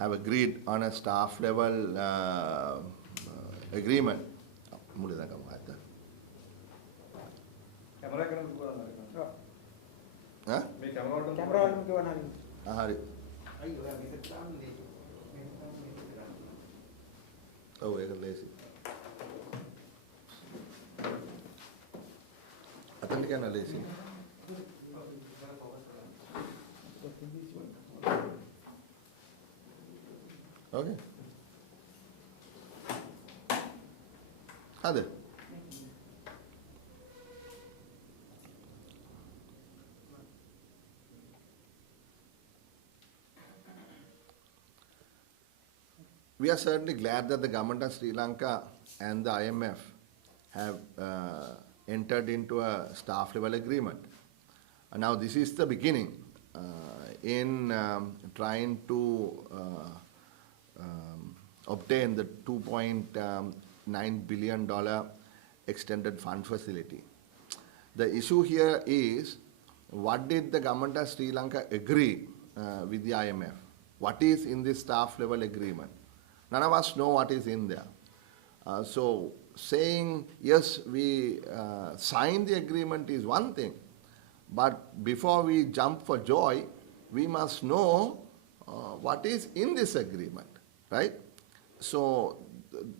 have agreed on a staff level agreement. Huh? Hari. Oh, ඒක ලේසි. අතන කියන ලේසි. Okay. හද. We are certainly glad that the government of Sri Lanka and the IMF have entered into a staff level agreement. Now this is the beginning in trying to obtain the $2.9 billion extended fund facility. The issue here is, what did the government of Sri Lanka agree with the IMF? What is in this staff level agreement? None of us know what is in there. So saying, yes, we signed the agreement is one thing, but before we jump for joy, we must know what is in this agreement, right? So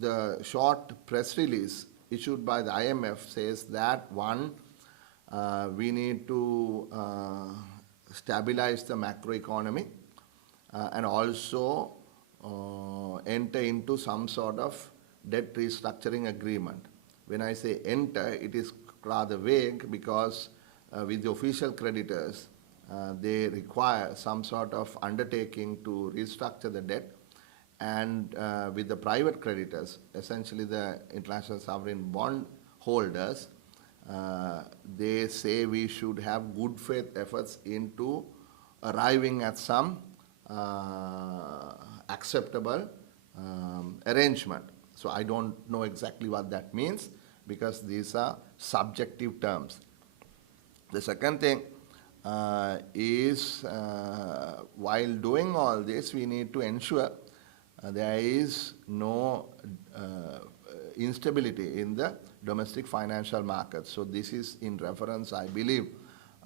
the short press release issued by the IMF says that, one, we need to stabilize the macroeconomy and also enter into some sort of debt restructuring agreement. When I say enter, it is rather vague because with the official creditors, they require some sort of undertaking to restructure the debt, and with the private creditors, essentially the international sovereign bond holders, they say we should have good faith efforts into arriving at some acceptable arrangement. So I don't know exactly what that means because these are subjective terms. The second thing is while doing all this, we need to ensure there is no instability in the domestic financial markets. So this is in reference, I believe,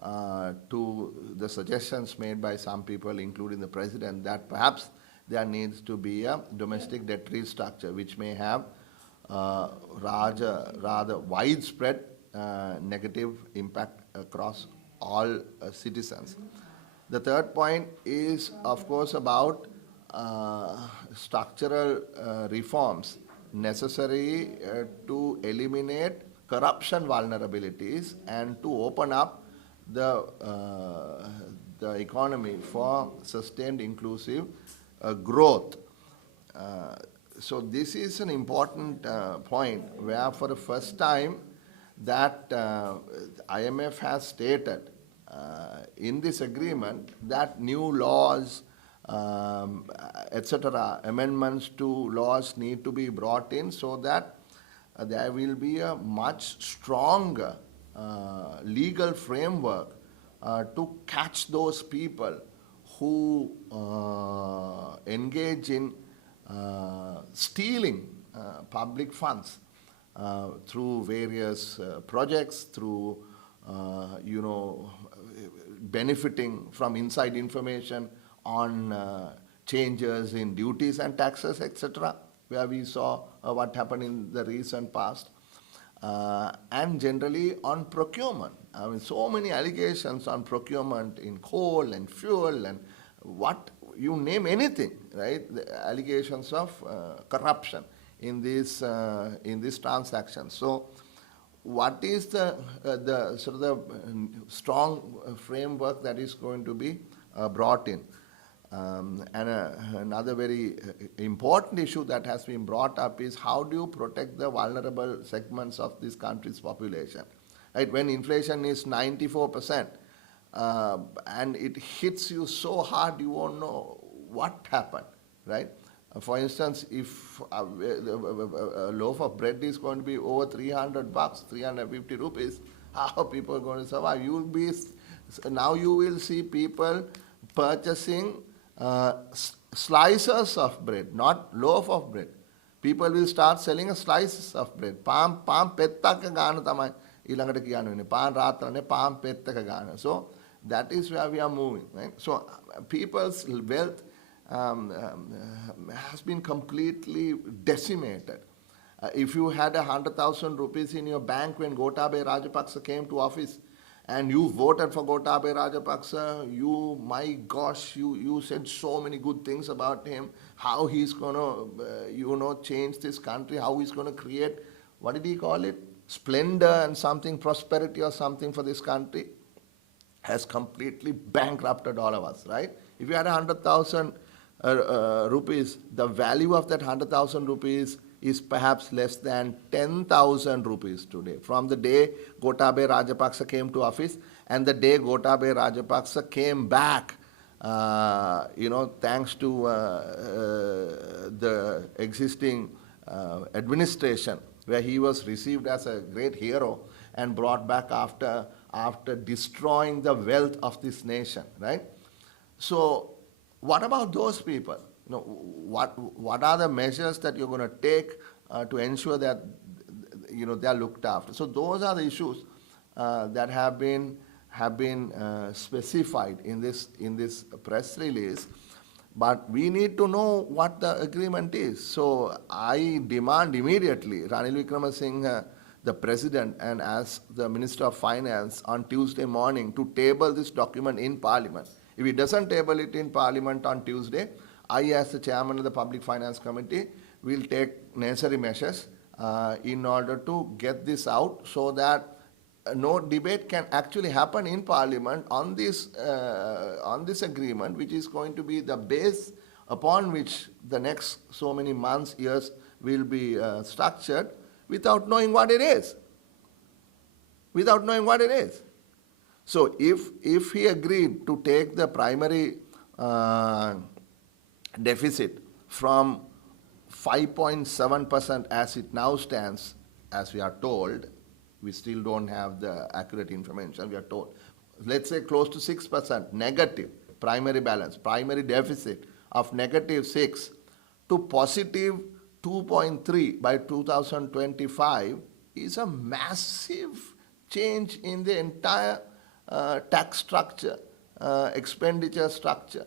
to the suggestions made by some people, including the president, that perhaps there needs to be a domestic debt restructure, which may have rather widespread negative impact across all citizens. The third point is, of course, about structural reforms necessary to eliminate corruption vulnerabilities and to open up the economy for sustained inclusive growth. So this is an important point where for the first time that IMF has stated in this agreement that new laws, etc., amendments to laws need to be brought in so that there will be a much stronger legal framework to catch those people who engage in stealing public funds through various projects, through benefiting from inside information on changes in duties and taxes, etc., where we saw what happened in the recent past, and generally on procurement. I mean, so many allegations on procurement in coal and fuel and what you name anything, right? The allegations of corruption in these transactions. So, what is the sort of the strong framework that is going to be brought in? And another very important issue that has been brought up is how do you protect the vulnerable segments of this country's population? Right? When inflation is 94%, and it hits you so hard you won't know what happened, right? For instance, if a loaf of bread is going to be over $300, 350 rupees, how are people going to survive? Now you will see people purchasing slices of bread, not loaf of bread. People will start selling a slices of bread. Palm pettaka gana tamai ilangata kiyana wenne. Palm ratrane palm pettaka gana. So that is where we are moving, right? So people's wealth has been completely decimated. If you had 100,000 rupees in your bank when Gotabaya Rajapaksa came to office, and you voted for Gotabaya Rajapaksa, my gosh, you said so many good things about him, how he's going to, change this country, how he's going to create, what did he call it? Splendor and something, prosperity or something for this country. Has completely bankrupted all of us, right? If you had 100,000 rupees, the value of that 100,000 rupees is perhaps less than 10,000 rupees today. From the day Gotabaya Rajapaksa came to office and the day Gotabaya Rajapaksa came back, thanks to the existing administration, where he was received as a great hero and brought back after destroying the wealth of this nation, right? So what about those people? What are the measures that you're going to take to ensure that they are looked after? So those are the issues that have been specified in this press release. But we need to know what the agreement is. So I demand immediately Ranil Wickremesinghe, the President, and as the Minister of Finance on Tuesday morning to table this document in Parliament. If he doesn't table it in Parliament on Tuesday, I, as the Chairman of the Public Finance Committee, will take necessary measures in order to get this out so that no debate can actually happen in Parliament on this agreement, which is going to be the base upon which the next so many months, years will be structured, without knowing what it is. Without knowing what it is. So if he agreed to take the primary deficit from 5.7% as it now stands, as we are told, we still don't have the accurate information, we are told, let's say close to 6% negative primary balance, primary deficit of -6 to positive 2.3 by 2025 is a massive change in the entire tax structure, expenditure structure.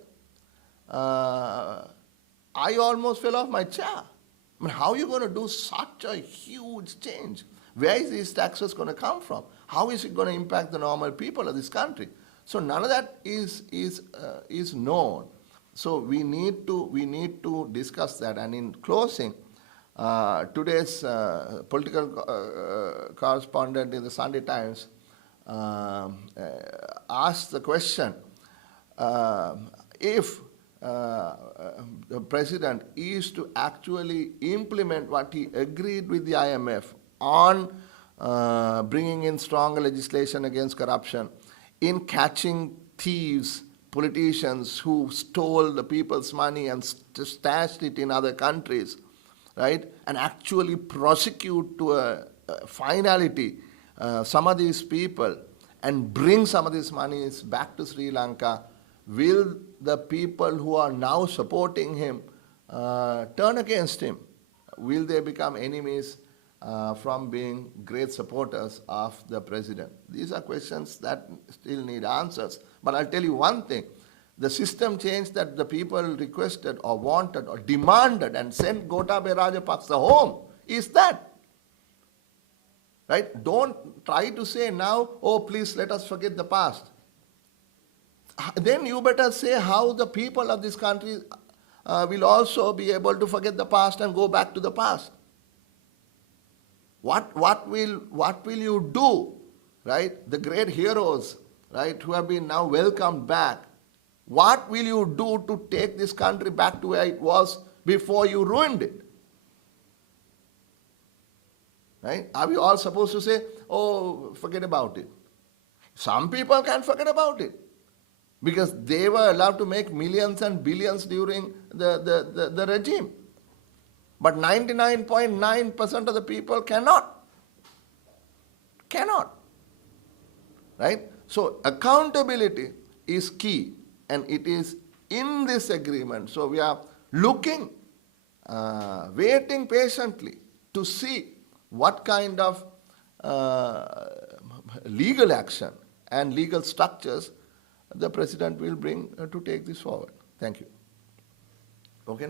I almost fell off my chair. I mean, how are you going to do such a huge change? Where is these taxes going to come from? How is it going to impact the normal people of this country? So none of that is known. So we need to discuss that. And in closing, today's political correspondent in the Sunday Times asked the question, if the president is to actually implement what he agreed with the IMF on bringing in stronger legislation against corruption, in catching thieves, politicians who stole the people's money and stashed it in other countries, right, and actually prosecute to a finality some of these people and bring some of these monies back to Sri Lanka, will the people who are now supporting him turn against him? Will they become enemies from being great supporters of the president? These are questions that still need answers. But I'll tell you one thing. The system change that the people requested or wanted or demanded and sent Gotabaya Rajapaksa home is that. Right? Don't try to say now, oh, please let us forget the past. Then you better say how the people of this country will also be able to forget the past and go back to the past. What will you do, right? The great heroes, right, who have been now welcomed back. What will you do to take this country back to where it was before you ruined it? Right? Are we all supposed to say, oh, forget about it? Some people can forget about it because they were allowed to make millions and billions during the regime. But 99.9% of the people cannot. Cannot. Right? So accountability is key, and it is in this agreement. So we are looking, waiting patiently to see what kind of legal action and legal structures the President will bring to take this forward. Thank you. Okay?